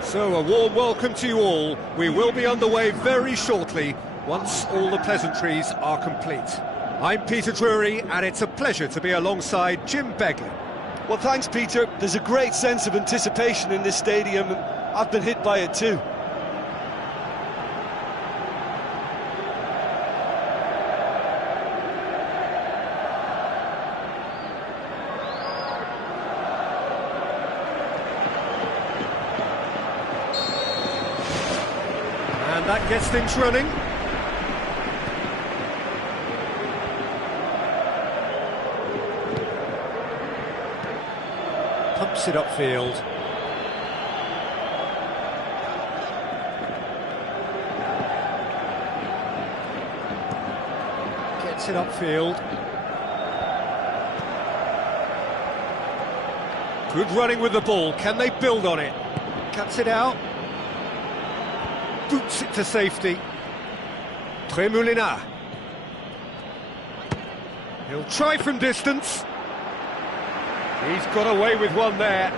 So, a warm welcome to you all. We will be underway very shortly, once all the pleasantries are complete. I'm Peter Drury, and it's a pleasure to be alongside Jim Begley. Well, thanks, Peter. There's a great sense of anticipation in this stadium, and I've been hit by it too. That gets things running. Pumps it upfield. Gets it upfield. Good running with the ball. Can they build on it? Cuts it out. Boots it to safety. Tremolina. He'll try from distance. He's got away with one there.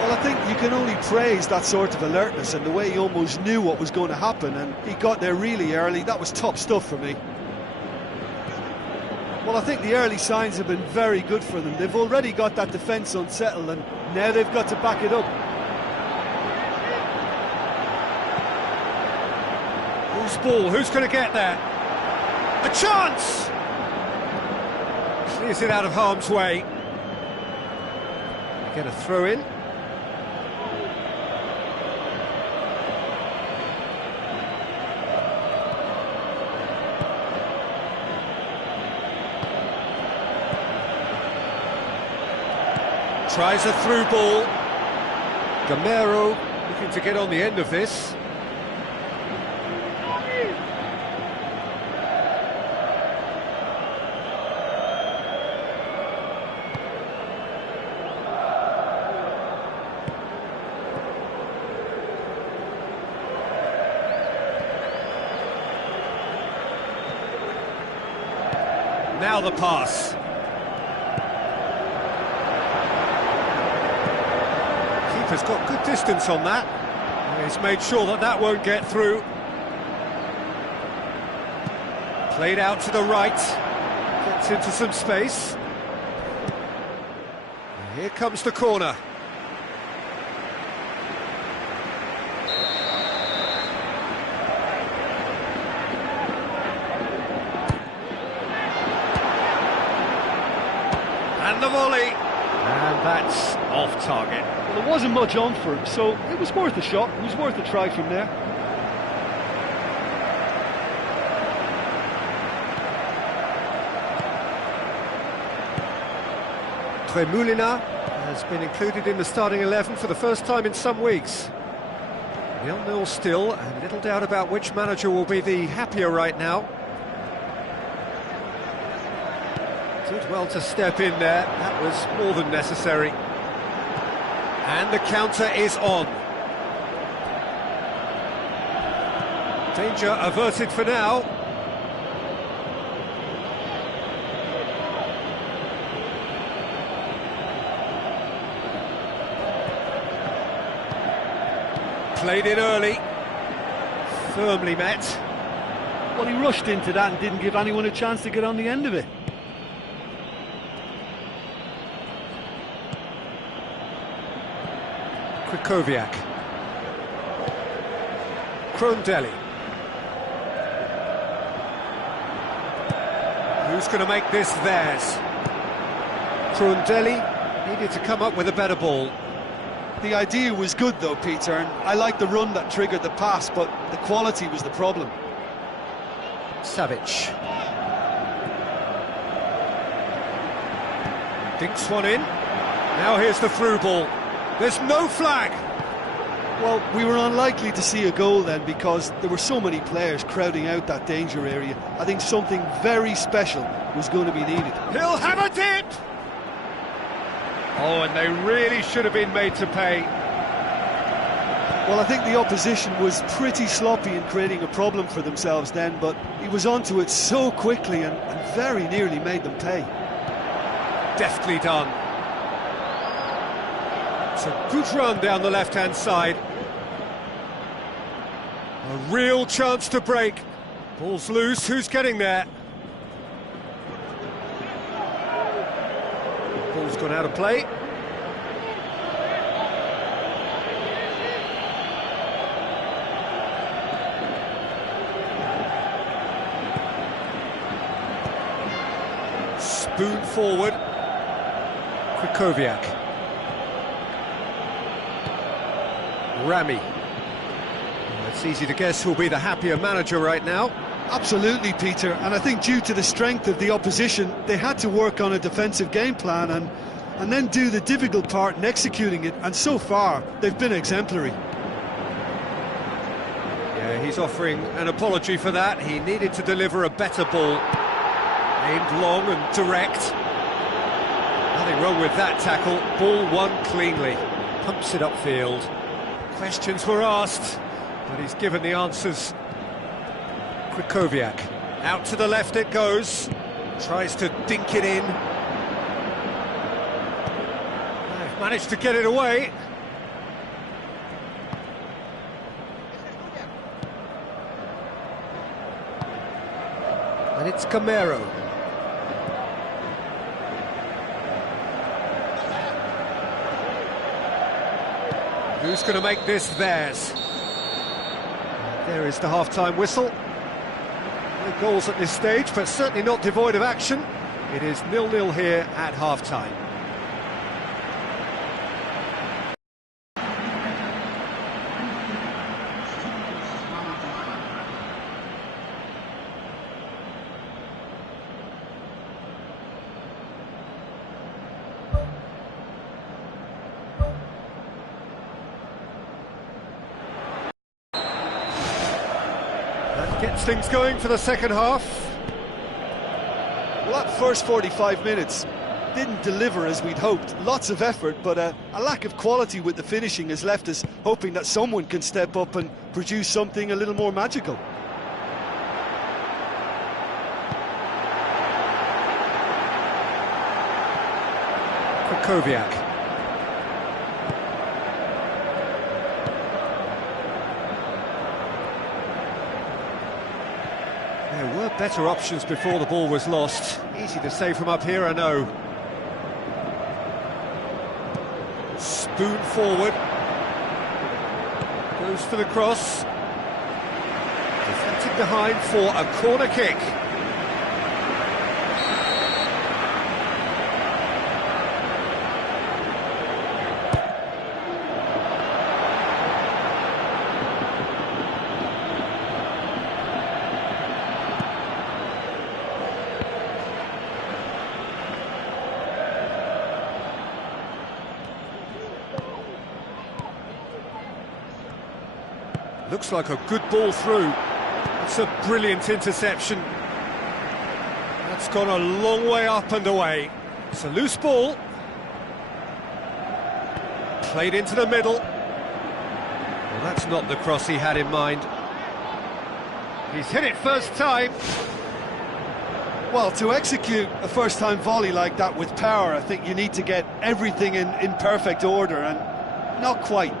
Well, I think you can only praise that sort of alertness and the way he almost knew what was going to happen, and he got there really early. That was top stuff for me. Well, I think the early signs have been very good for them. They've already got that defence unsettled, and now they've got to back it up. Ball, who's going to get there? A chance! Clears it out of harm's way. Get a throw in. Tries a through ball. Gamero looking to get on the end of this. Now the pass. Keeper's got good distance on that. He's made sure that that won't get through. Played out to the right. Gets into some space. And here comes the corner. And the volley, and that's off target. Well, there wasn't much on for him, so it was worth a shot. It was worth a try from there. Tremolina has been included in the starting 11 for the first time in some weeks. 0-0 still, and little doubt about which manager will be the happier right now. Did well to step in there, that was more than necessary. And the counter is on. Danger averted for now. Played in early. Firmly met. Well, he rushed into that and didn't give anyone a chance to get on the end of it. Koviak. Krondelli. Who's going to make this theirs? Krondelli needed to come up with a better ball. The idea was good though, Peter, and I like the run that triggered the pass, but the quality was the problem. Savic. Dinks one in. Now here's the through ball. There's no flag. Well, we were unlikely to see a goal then because there were so many players crowding out that danger area. I think something very special was going to be needed. He'll have a dip! Oh, and they really should have been made to pay. Well, I think the opposition was pretty sloppy in creating a problem for themselves then, but he was onto it so quickly and very nearly made them pay. Deftly done. It's a good run down the left-hand side. A real chance to break. Ball's loose, who's getting there? Ball's gone out of play. Spoon forward. Krychowiak. Rami. Well, it's easy to guess who'll be the happier manager right now. Absolutely, Peter, and I think due to the strength of the opposition, they had to work on a defensive game plan and then do the difficult part in executing it, and so far, they've been exemplary. Yeah, he's offering an apology for that. He needed to deliver a better ball. Aimed long and direct. Nothing wrong with that tackle. Ball won cleanly. Pumps it upfield. Questions were asked, but he's given the answers. Krychowiak. Out to the left it goes. Tries to dink it in. They've managed to get it away. And it's Camero. Who's going to make this theirs? There is the half-time whistle. No goals at this stage, but certainly not devoid of action. It is 0-0 here at half-time. Gets things going for the second half. Well, that first 45 minutes didn't deliver as we'd hoped. Lots of effort, but a lack of quality with the finishing has left us hoping that someone can step up and produce something a little more magical. Krychowiak. There were better options before the ball was lost. Easy to say from up here, I know. Spoon forward. Goes for the cross. Deflected behind for a corner kick. Looks like a good ball through. It's a brilliant interception. That's gone a long way up and away. It's a loose ball. Played into the middle. Well, that's not the cross he had in mind. He's hit it first time. Well, to execute a first-time volley like that with power, I think you need to get everything in perfect order, and not quite.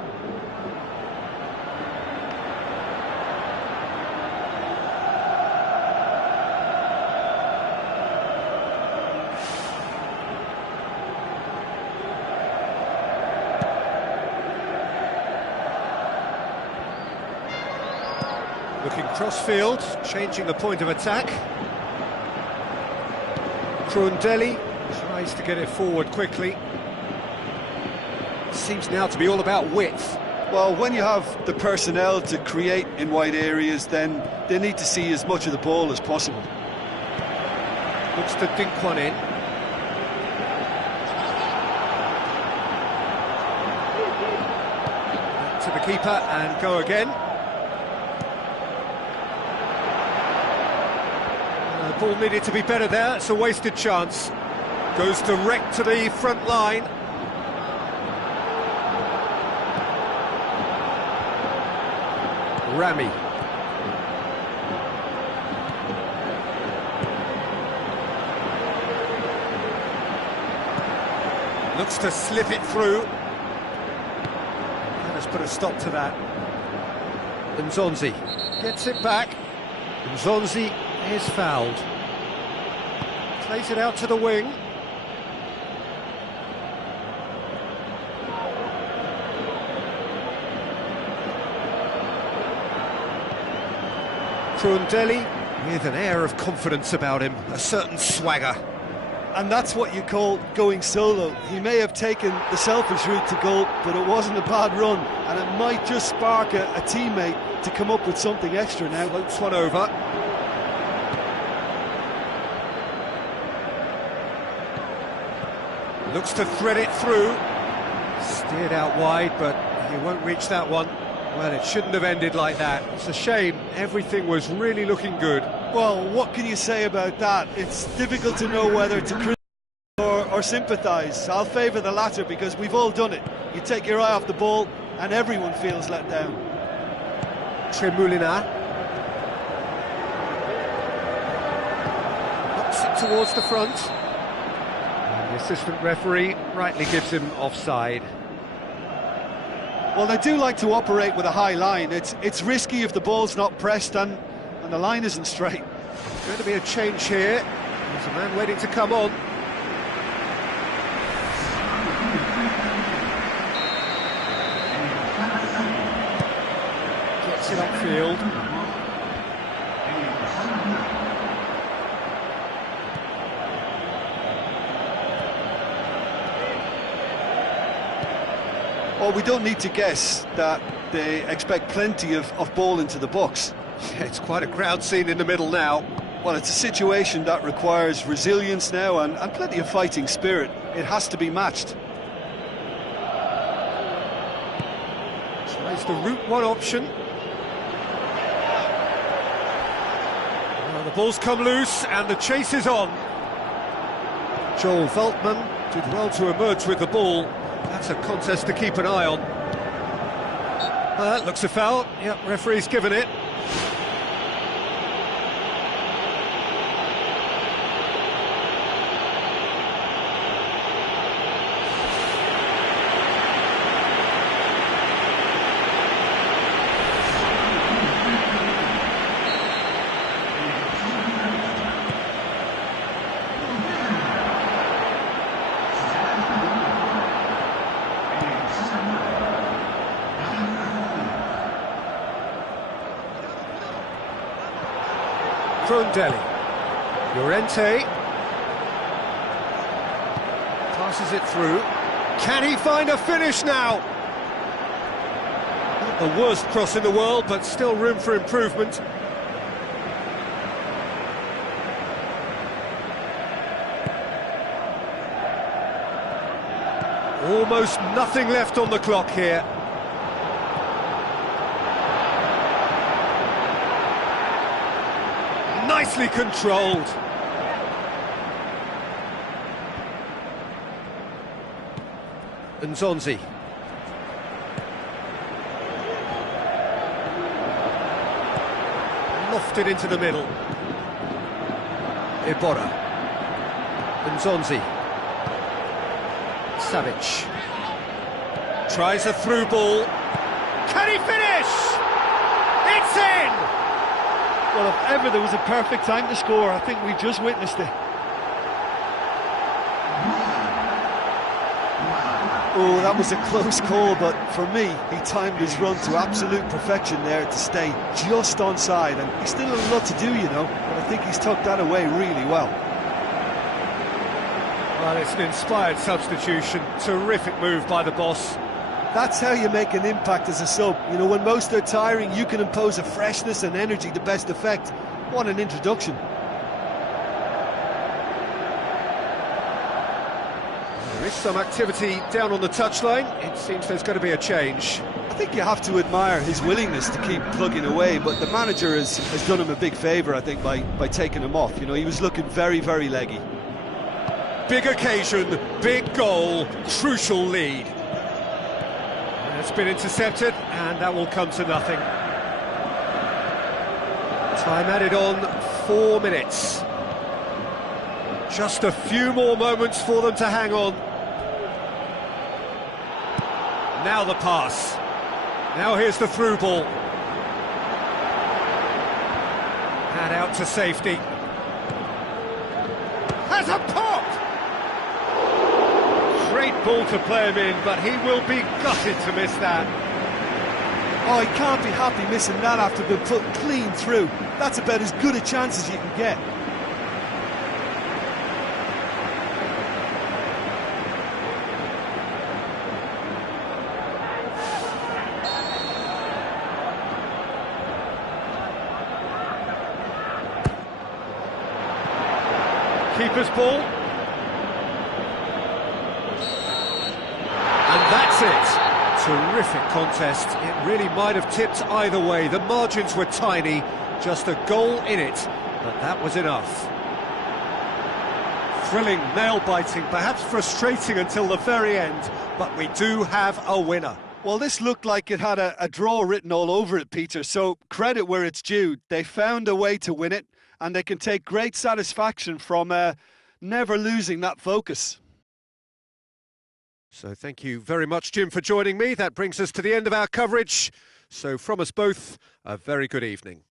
Looking cross-field, changing the point of attack. Krundelli tries to get it forward quickly. Seems now to be all about width. Well, when you have the personnel to create in wide areas, then they need to see as much of the ball as possible. Looks to dink one in. To the keeper and go again. The ball needed to be better there, it's a wasted chance. Goes direct to the front line. Rami. Looks to slip it through. That has put a stop to that. Nzonzi gets it back. Nzonzi is fouled. Plays it out to the wing. Krundeli with an air of confidence about him, a certain swagger. And that's what you call going solo. He may have taken the selfish route to goal, but it wasn't a bad run, and it might just spark a teammate to come up with something extra now. Floats one over. Looks to thread it through. Steered out wide, but he won't reach that one. Well, it shouldn't have ended like that. It's a shame. Everything was really looking good. Well, what can you say about that? It's difficult to know whether to criticize or sympathise. I'll favour the latter because we've all done it. You take your eye off the ball and everyone feels let down. Tremulina knocks it towards the front. And the assistant referee rightly gives him offside. Well, they do like to operate with a high line. It's risky if the ball's not pressed and the line isn't straight. Going to be a change here. There's a man waiting to come on. Gets it upfield. Well, we don't need to guess that they expect plenty of ball into the box. Yeah, it's quite a crowd scene in the middle now. Well, it's a situation that requires resilience now and plenty of fighting spirit. It has to be matched. Tries the route one option. Well, the ball's come loose and the chase is on. Joel Veltman did well to emerge with the ball. That's a contest to keep an eye on. That looks a foul. Yep, referee's given it. Krundeli. Llorente passes it through. Can he find a finish now? Not the worst cross in the world, but still room for improvement. Almost nothing left on the clock here. Nicely controlled. Nzonzi. Lofted into the middle. Iborra. Nzonzi. Savic. Tries a through ball. Can he finish? It's in! Well, if ever there was a perfect time to score, I think we just witnessed it. Oh, that was a close call, but for me, he timed his run to absolute perfection there to stay just onside, and he's still a lot to do, you know, but I think he's tucked that away really well. Well, it's an inspired substitution, terrific move by the boss. That's how you make an impact as a sub. You know, when most are tiring, you can impose a freshness and energy to best effect. What an introduction. There is some activity down on the touchline. It seems there's going to be a change. I I think you have to admire his willingness to keep plugging away, but the manager has done him a big favour, I think, by taking him off. You know, he was looking very, very leggy. Big occasion, big goal, crucial lead. And it's been intercepted, and that will come to nothing. Time added on, 4 minutes. Just a few more moments for them to hang on. Now the pass. Now here's the through ball. And out to safety. Has a pop! Great ball to play him in, but he will be gutted to miss that. Oh, he can't be happy missing that after being put clean through. That's about as good a chance as you can get. Keeper's ball. And that's it. Terrific contest. It really might have tipped either way. The margins were tiny, just a goal in it, but that was enough. Thrilling, nail-biting, perhaps frustrating until the very end, but we do have a winner. Well, this looked like it had a draw written all over it, Peter, so credit where it's due. They found a way to win it, and they can take great satisfaction from never losing that focus. So thank you very much, Jim, for joining me. That brings us to the end of our coverage. So from us both, a very good evening.